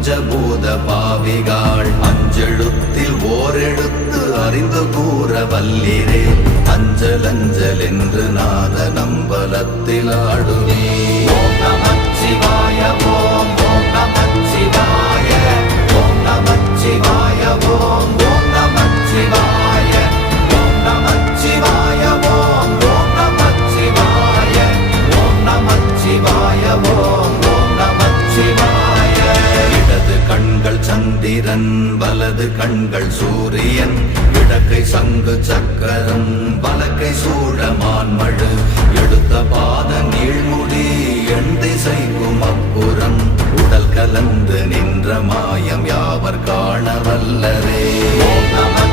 பஞ்சபூத பாவிகாள் அஞ்செழுத்தில் ஓரெழுத்து அறிந்து கூற வல்லிரே அஞ்சல் அஞ்சல் என்று நாத நம்பலத்தில் ஆடுவே ஓம் நமச்சிவாய ஓம் ஓம் நமச்சிவாய ஓம் நமச்சிவாய ஓம் ஓம் நமச்சிவாய ஓம் நமச்சிவாய ஓம் ஓம் நமச்சிவாய ஓம் நமச்சிவாய ஓம் ஓம் நமச்சிவாய இடது கண்கள் சந்திரன் வலது கண்கள் சூரியன் இடக்கை சங்கு சக்கரம் வலக்கை சூழமான்மழு எடுத்த பாத நீழ்முடி எண் திசைக்கும் அப்புறம் உடல் கலந்து நின்ற மாயம் யாவர் காண வல்லரே ஓம் நம